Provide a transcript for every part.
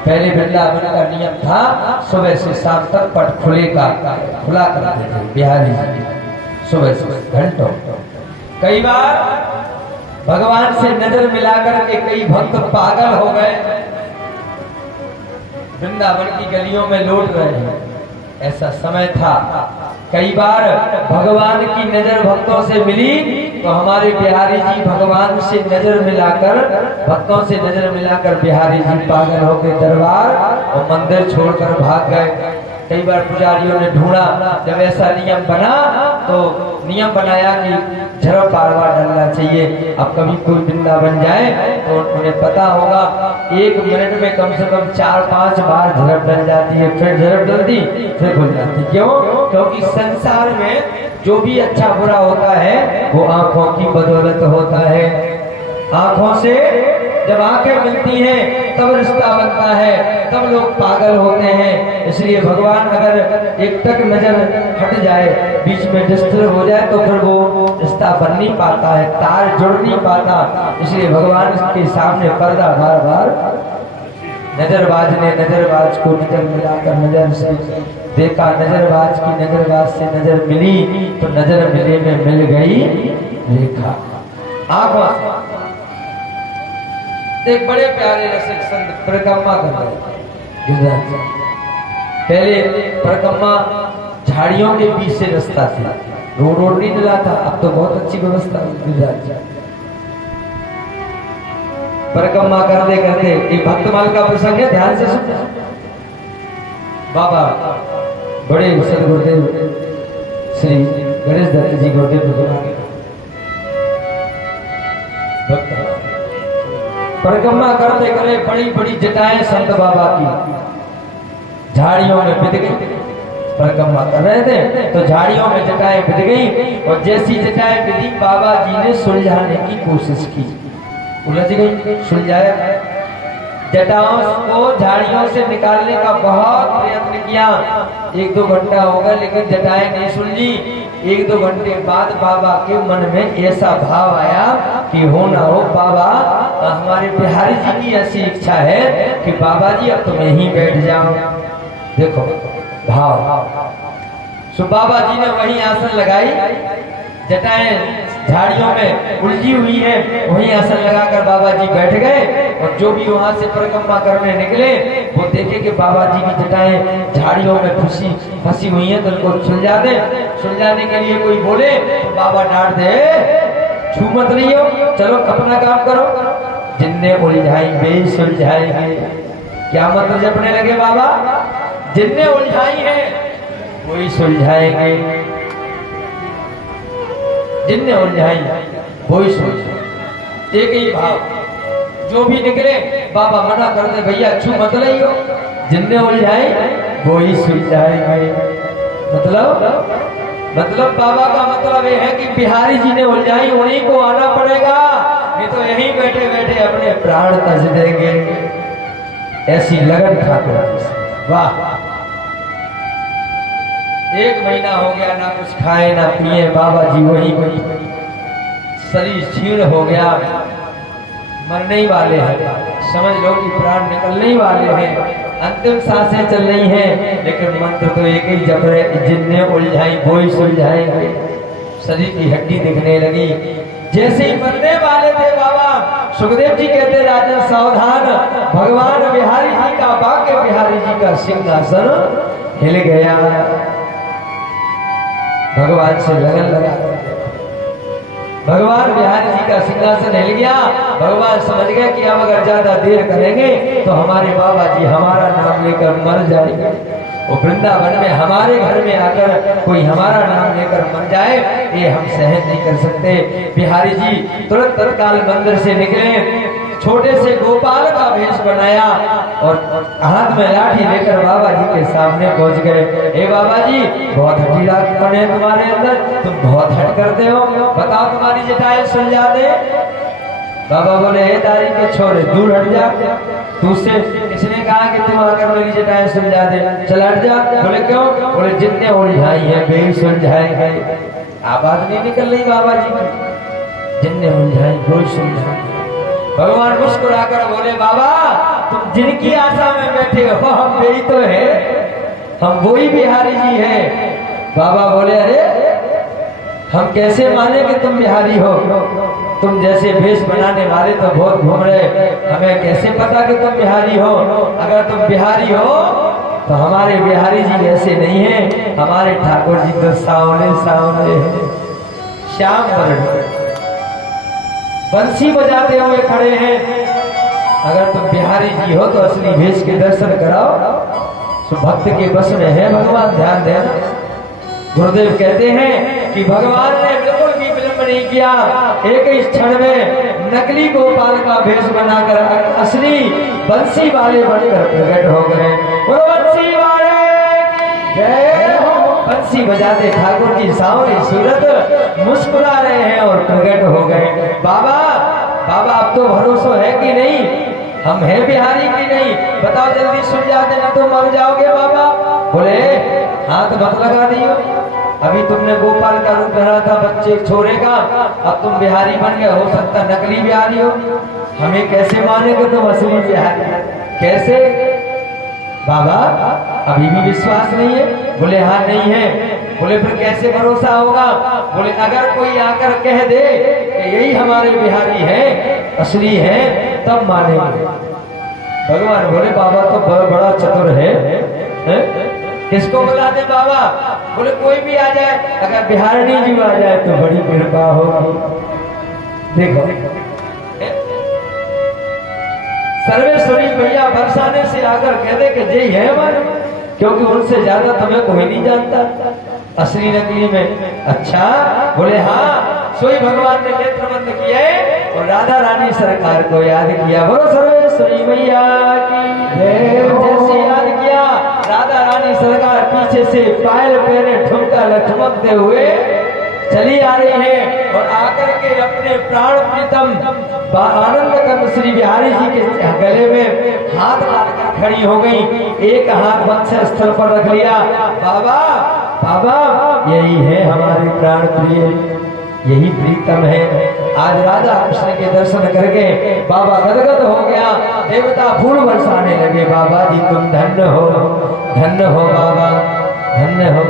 पहले वृंदावन का नियम था सुबह से शाम तक पट खुला करते थे बिहारी जी, सुबह से घंटों। कई बार भगवान से नजर मिलाकर के कई भक्त पागल हो गए, वृंदावन की गलियों में लौट रहे हैं, ऐसा समय था। कई बार भगवान की नजर भक्तों से मिली तो हमारे बिहारी जी भगवान से नजर मिलाकर, भक्तों से नजर मिलाकर बिहारी जी पागल होकर दरबार और मंदिर छोड़कर भाग गए। कई बार पुजारियों ने ढूंढा, जब ऐसा नियम बना तो नियम बनाया कि झरप बार बार डालना चाहिए। अब कभी कोई वृंदावन जाए तो उन्हें पता होगा 1 मिनट में कम से कम 4-5 बार झरप डल जाती है, फिर झरप डलती फिर खुल जाती। क्यों? क्योंकि संसार में जो भी अच्छा बुरा होता है वो आंखों की बदौलत होता है। आंखों से जब आंखें मिलती हैं तब रिश्ता बनता है, तब लोग पागल होते हैं। इसलिए भगवान अगर एक तक नजर हट जाए, बीच में डिस्टर्ब हो जाए तो फिर वो रिश्ता बन नहीं पाता है, तार जुड़ नहीं पाता। इसलिए भगवान के सामने पर्दा बार बार, नजरबाज ने नजरबाज को नजर मिलाकर नजर से देखा, नजरबाज की नजरबाज से नजर मिली तो नजर मिले में मिल गई रेखा। आंखों एक बड़े प्यारे रसिक संत परिक्रमा कर रहे। पहले परिक्रमा झाड़ियों के बीच से रास्ता था, रोड नहीं मिला था, अब तो बहुत अच्छी व्यवस्था है। परिक्रमा करते करते एक भक्तमाल का प्रसंग है, ध्यान से सुनना। बाबा बड़े सदगुरुदेव श्री गणेश दत्त जी गुरुदेव परिक्रमा करते करे बड़ी बड़ी जटाएं संत बाबा की झाड़ियों में बिध गई। परिक्रमा कर रहे थे तो झाड़ियों में जटाएं बिध गई और जैसी जटाएं बिधी बाबा जी ने सुलझाने की कोशिश की, उलझ गई, सुलझाया। जटाओं को झाड़ियों से निकालने का बहुत प्रयत्न किया, 1-2 घंटा हो गया लेकिन जटाएं नहीं सुलझी। 1-2 घंटे बाद बाबा के मन में ऐसा भाव आया कि हो ना हो बाबा, हमारे बिहारी जी की ऐसी इच्छा है कि बाबा जी अब तुम यहीं बैठ जाओ। देखो भाव। सो बाबा जी ने वहीं आसन लगाई, जटाएं झाड़ियों में उलझी हुई है, वहीं आसन लगाकर बाबा जी बैठ गए। और जो भी वहां से परिक्रमा करने निकले वो देखे कि बाबा जी की जटाएं झाड़ियों में फंसी हुई हैं, तो उनको सुलझा दे। सुलझाने के लिए कोई बोले तो बाबा डांट दे, छू मत रहियो, चलो अपना काम करो। जिनने उलझाई वे सुलझाएंगे। क्या मतलब जपने लगे बाबा? जिनने उलझाई है वही सुलझाएंगे, जिनने उलझाई वही सुलझाएंगे। एक ही भाव, जो भी निकले बाबा मना कर दे, भैया छू मत रहियो, जिनने उलझाई वही सुलझाएंगे। मतलब बाबा का मतलब ये है कि बिहारी जी ने उलझाई, उन्हीं को आना पड़ेगा, नहीं तो यहीं बैठे बैठे अपने प्राण तज देंगे। ऐसी लगन ठाकुर। वाह, 1 महीना हो गया ना कुछ खाए ना पिए, बाबा जी वही शरीर क्षीण हो गया, मरने ही वाले हैं, समझ लो कि प्राण निकलने ही वाले हैं, अंतिम सांसें चल रही हैं, लेकिन मंत्र तो एक ही जप रहे, जिनने उलझाई वो ही सुलझाएंगे। शरीर की हड्डी दिखने लगी। जैसे ही मरने वाले थे बाबा, सुखदेव जी कहते राजा सावधान, भगवान बिहारी जी का, बाके बिहारी जी का सिंहासन हिल गया। भगवान से लगन लगा, भगवान बिहारी जी का सिंहासन हिल गया। भगवान समझ गए कि अब अगर ज्यादा देर करेंगे तो हमारे बाबा जी हमारा नाम लेकर मर जाएंगे। वो वृंदावन में हमारे घर में आकर कोई हमारा नाम लेकर मर जाए, ये हम सहन नहीं कर सकते। बिहारी जी तुरंत तत्काल मंदिर से निकले, छोटे से गोपाल का वेश बनाया और हाथ में लाठी लेकर बाबा जी के सामने पहुंच गए। हे बाबा जी, बहुत हठीलापन है तुम्हारे अंदर, तुम बहुत हट करते हो, बताओ तुम्हारी जटाएं सुलझा दे। बाबा बोले, हे दारी के छोरे, दूर हट जा, तुझसे किसने कहा कि तुम आकर मेरी जटाएं सुलझा दे, चल हट जा। बोले क्यों? बोले जितने उलझाई है वे ही सुलझाएंगे। आवाज नहीं निकल रही बाबा जी की, जितने उलझाई वो ही सुलझाएंगे। भगवान मुस्कुराकर बोले, बाबा तुम जिनकी आशा में बैठे हो हम यही तो है, हम वही बिहारी जी हैं। बाबा बोले अरे हम कैसे माने कि तुम बिहारी हो, तुम जैसे भेष बनाने वाले तो बहुत घूम रहे, हमें कैसे पता कि तुम बिहारी हो। अगर तुम बिहारी हो तो हमारे बिहारी जी ऐसे नहीं हैं, हमारे ठाकुर जी तो सावले सावले हैं, श्याम वर्ण बंसी बजाते हुए खड़े हैं। अगर तुम बिहारी जी हो तो असली भेष के दर्शन कराओ, तो भक्त के बस में है भगवान, ध्यान देना। गुरुदेव कहते हैं कि भगवान ने बिल्कुल भी विलंब नहीं किया, एक ही क्षण में नकली गोपाल का भेष बनाकर असली बंसी वाले बनकर प्रकट हो गए। बंसी वाले जय हो। बंसी बजाते ठाकुर जी सांवरी सूरत मुस्कुरा रहे हैं और प्रकट हो गए। बाबा बाबा अब तो भरोसा है कि नहीं, हम हैं बिहारी की नहीं, बताओ जल्दी सुन जाते ना तो मर जाओगे। बाबा बोले हाथ मत लगा दियो, अभी तुमने गोपाल का रूप धरा था बच्चे छोरे का, अब तुम बिहारी बन गए, हो सकता नकली बिहारी हो, हमें कैसे माने कि तुम असली बिहारी, कैसे। बाबा अभी भी विश्वास नहीं है? बोले हाँ नहीं है। बोले फिर कैसे भरोसा होगा? बोले अगर कोई आकर कह दे कि यही हमारे बिहारी है, असली है, तब मानेंगे। भगवान बोले बाबा तो बड़ा चतुर है? किसको बुला दे बाबा? बोले कोई भी आ जाए, अगर बिहारी जी आ जाए तो बड़ी कृपा होगी। देखो सर्वेश्वरी भैया बरसाने से आकर कह दे कि यही है हमारे, क्योंकि उनसे ज्यादा तुम्हें कोई नहीं जानता असली नकली में। अच्छा बोले हाँ, सोई भगवान ने नेत्र बंद किए और राधा रानी सरकार को याद किया। बोलो सर्वेश्वरी भैया की जैसे याद किया, राधा रानी सरकार पीछे से पायल पहने ठुमका लठमकते हुए चली आ रही है और आकर के अपने प्राण प्रीतम आनंद कंद श्री बिहारी जी के गले में हाथ डालकर खड़ी हो गई, एक हाथ वंश स्थल पर रख लिया। बाबा बाबा यही है हमारे प्राण प्रिय, यही प्रीतम है। आज राधा कृष्ण के दर्शन करके बाबा गदगद हो गया, देवता फूल बरसाने लगे। बाबा जी तुम धन्य हो बाबा, धन्य हो।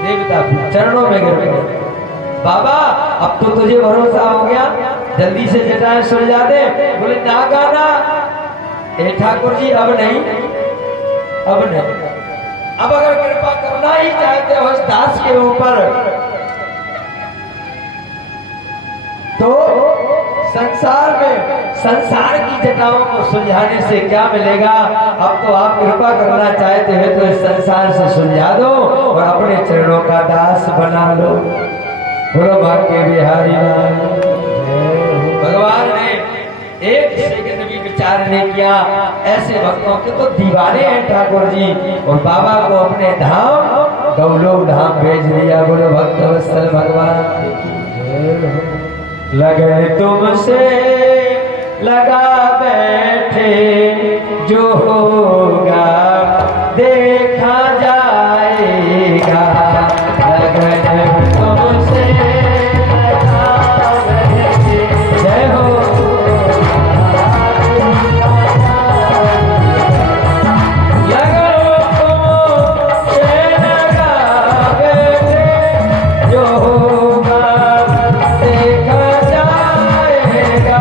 देवता चरणों में गिर गए। बाबा अब तो तुझे भरोसा हो गया, जल्दी से जटाएं सुलझा दे। बोले ना गाना ए ठाकुर जी, अब नहीं, अब नहीं, अब अगर कृपा करना ही चाहते हो इस दास के ऊपर तो संसार की जटाओं को सुलझाने से क्या मिलेगा। अब तो आप कृपा करना चाहते हैं तो इस संसार से सुलझा दो और अपने चरणों का दास बना लो। बोलो भाग्य बिहारी लाल। भगवान ने एक सेकंड भी विचार नहीं किया, ऐसे भक्तों के तो दीवाने हैं ठाकुर जी, और बाबा को अपने धाम गौलोक धाम भेज दिया। बोलो भक्त वत्सल भगवान। लगन तुमसे लगा बैठे, जो होगा देखा जाएगा। लगन तुमसे लगा बैठे, जय हो। लगन तुमसे लगा बैठे, जो होगा देखा जाएगा।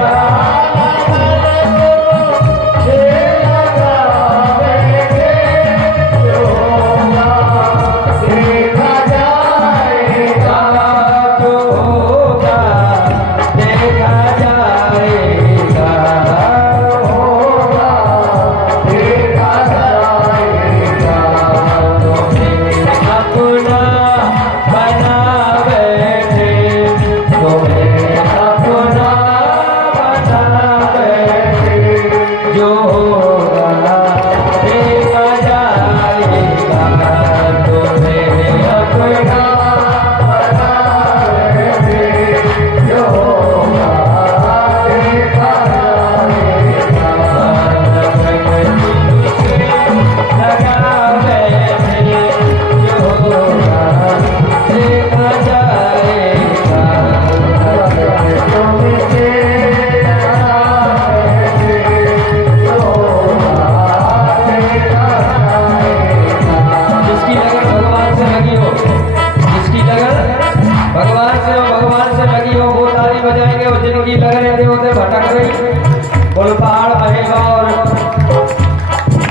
बोल पहाड़ महेगा और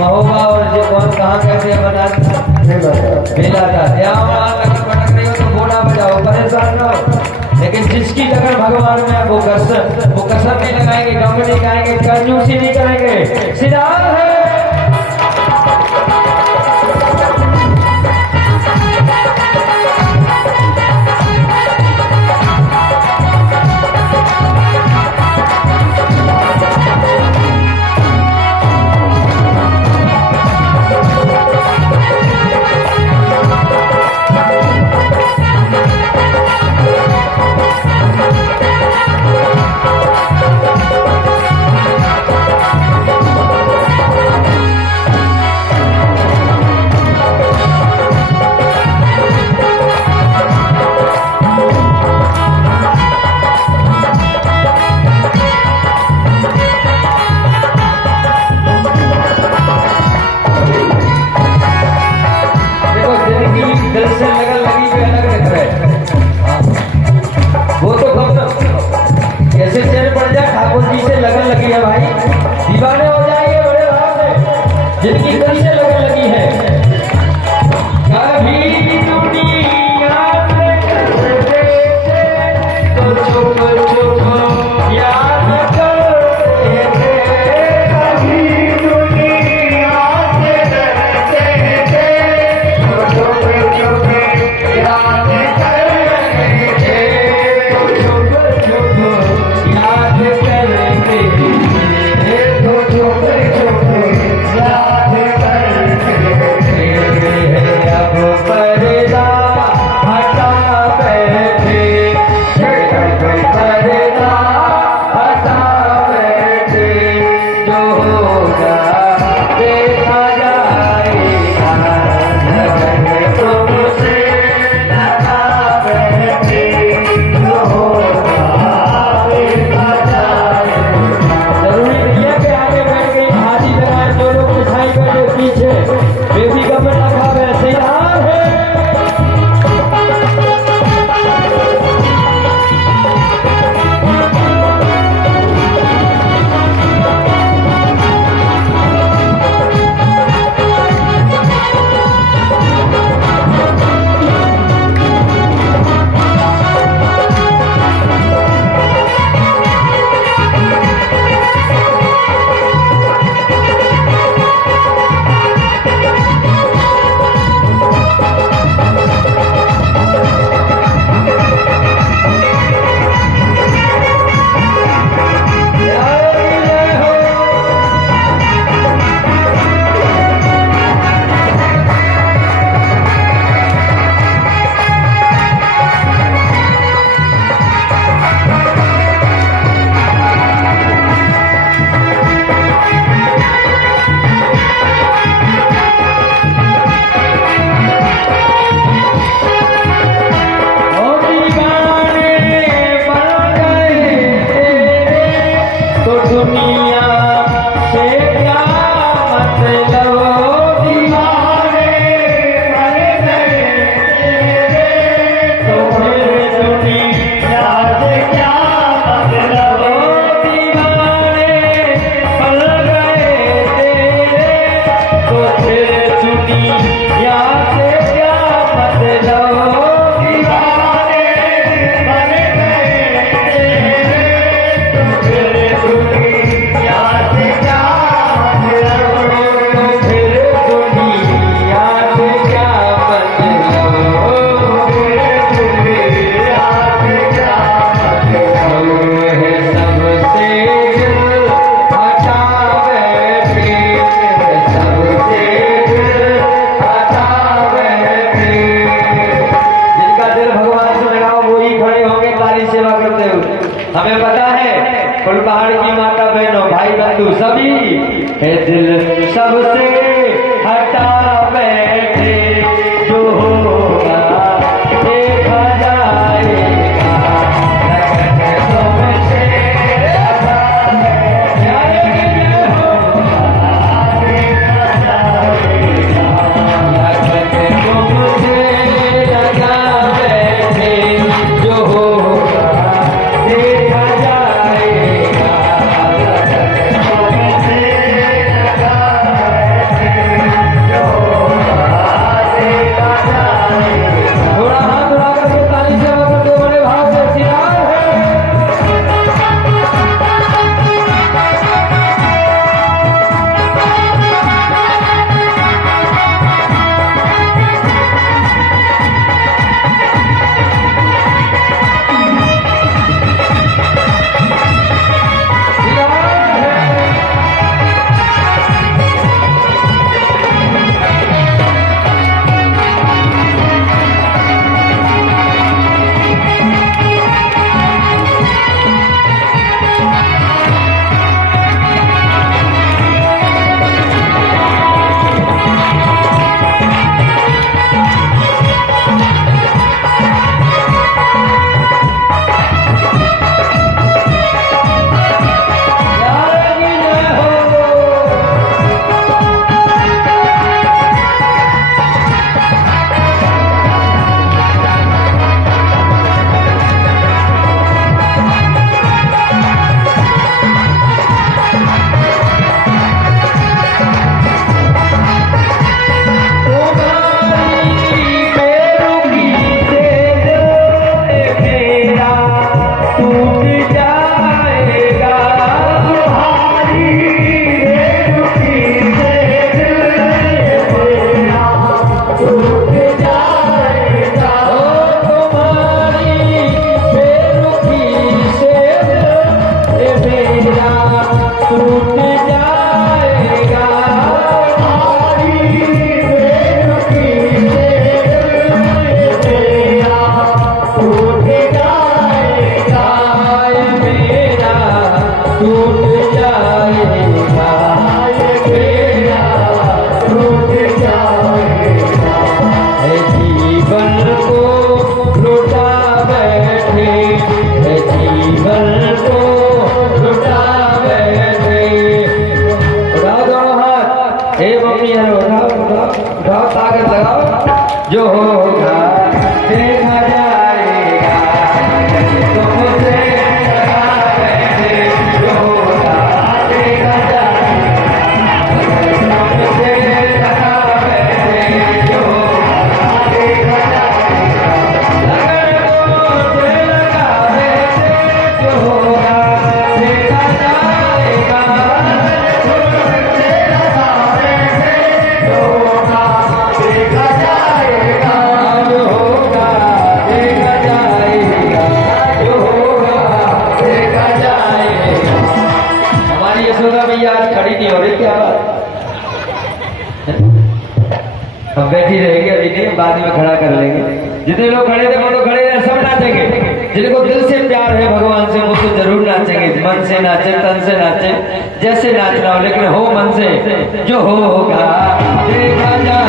महोगा और जो कौन कहाँ कैसे बना बेला था लगन भटक रही हो तो बोला बजाओ, परेशान न हो। लेकिन जिसकी लगन भगवान में है वो कसर नहीं लगाएंगे, गम नहीं गाएंगे, कंजूसी नहीं करेंगे। सीधा है जिनकी दिल से लगन लगी है। कभी दुनिया से तो छुप छुप याद करते थे, कभी दुनिया से डरते थे तो छुप छुप याद करते थे, तो छुप छुप याद करते थे, तो छुप छुप हमें पता है फुलपहाड़ की माता बहनों भाई बंधु सभी है दिल सबसे हटा बैठे, जो होगा देखा जाएगा। जो होगा देखा जाएगा, तुमसे लगा बैठे, जो होगा देखा जाएगा, तुमसे लगा बैठे, जो होगा देखा जाएगा, लगन तुमसे लगा बैठे, जो होगा देखा जाएगा, तुमसे लगा बैठे, जो होगा देखा जाएगा, जो होगा देखा जाएगा, जो होगा देखा जाएगा। हमारी यशोदा भैया आज खड़ी नहीं हो रही, क्या बात? हम बैठी रहेंगे, अभी नहीं, बाद में खड़ा कर लेंगे। जितने लोग खड़े थे वो तो खड़े रहे, सब नाचेंगे। जिनको दिल से प्यार है भगवान से वो तो जरूर नाचेंगे, मन से नाचे, तन से नाचे, जैसे नाचना हो, लेकिन हो मन से, जो होगा देखा जाएगा।